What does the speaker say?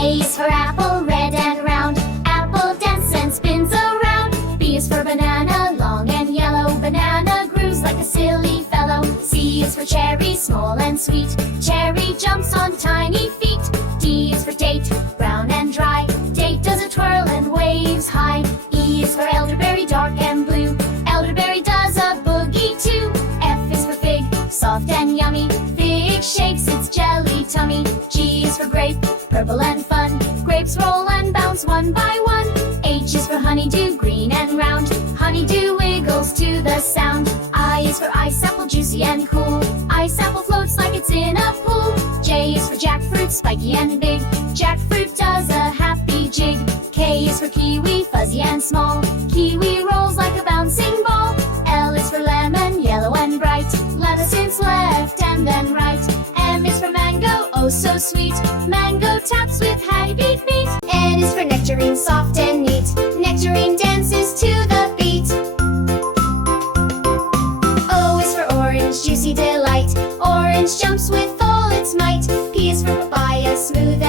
A is for apple, red and round. Apple dances and spins around. B is for banana, long and yellow. Banana grooves like a silly fellow. C is for cherry, small and sweet. Cherry jumps on tiny feet. D is for date, brown and dry. Date does a twirl and waves high. E is for elderberry, dark and blue. Elderberry does a boogie too. F is for fig, soft and yummy. Fig shakes its jelly tummy. G is for grape, purple and fun. Grapes roll and bounce one by one. H is for honeydew, green and round. Honeydew wiggles to the sound. I is for ice apple, juicy and cool. Ice apple floats like it's in a pool. J is for jackfruit, spiky and big. Jackfruit does a happy jig. K is for kiwi, fuzzy and small. Kiwi rolls like a bouncing ball. L is for lemon, yellow and bright. Lemon since left and then right. M is for mango, oh so sweet. Mango taps with happy beat beat. N is for nectarine, soft and neat. Nectarine dances to the beat. O is for orange, juicy delight. Orange jumps with all its might. P is for papaya, smooth